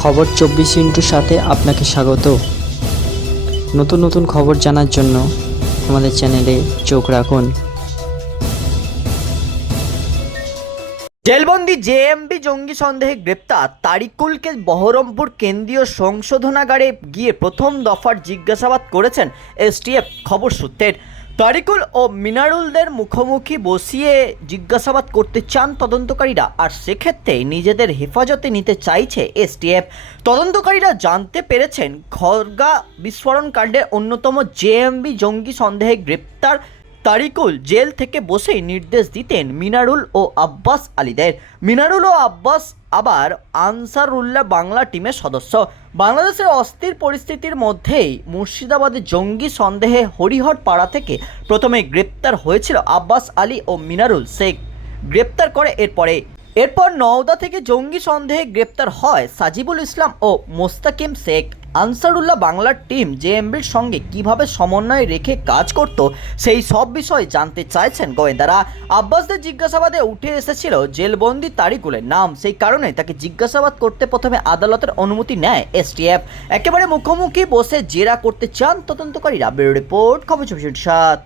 খবর চব্বিশ ইন্টুর সাথে আপনাকে স্বাগত। নতুন নতুন খবর জানার জন্য আমাদের চ্যানেলে চোখ রাখুন। জেলবন্দি জেএমবি জঙ্গি সন্দেহে গ্রেপ্তার। তারিকুলকে বহরমপুর কেন্দ্রীয় সংশোধনাগারে গিয়ে প্রথম দফার জিজ্ঞাসাবাদ করেছেন এসটিএফ খবর সূত্রের। তারিকুল ও মিনারুলদের মুখোমুখি বসিয়ে জিজ্ঞাসাবাদ করতে চান তদন্তকারীরা, আর সেক্ষেত্রে নিজেদের হেফাজতে নিতে চাইছে এসটিএফ। তদন্তকারীরা জানতে পেরেছেন খড়গা বিস্ফোরণ কাণ্ডের অন্যতম জেএমবি জঙ্গি সন্দেহে গ্রেপ্তার তারিকুল জেল থেকে বসেই নির্দেশ দিতেন মিনারুল ও আব্বাস আলীদের। মিনারুল ও আব্বাস আবার আনসারুল্লাহ বাংলা টিমের সদস্য। বাংলাদেশের অস্থির পরিস্থিতির মধ্যেই মুর্শিদাবাদে জঙ্গি সন্দেহে হরিহর পাড়া থেকে প্রথমে গ্রেপ্তার হয়েছিল আব্বাস আলী ও মিনারুল শেখ। গ্রেপ্তার করে এরপরে এরপর নওদা থেকে জঙ্গি সন্দেহে গ্রেপ্তার হয় সাজিবুল ইসলাম ও মোস্তাকিম শেখ। আনসারুল্লাহ বাংলার টিম জেএমবির সঙ্গে কীভাবে সমন্বয় রেখে কাজ করত সেই সব বিষয়ে জানতে চাইছেন গোয়েন্দারা। আব্বাসদের জিজ্ঞাসাবাদে উঠে এসেছিল জেলবন্দি তারিকুলের নাম। সেই কারণে তাকে জিজ্ঞাসাবাদ করতে প্রথমে আদালতের অনুমতি নেয় এসটিএফ। একেবারে মুখোমুখি বসে জেরা করতে চান তদন্তকারীরা। ব্যুরো রিপোর্ট খবর চব্বিশ সাত।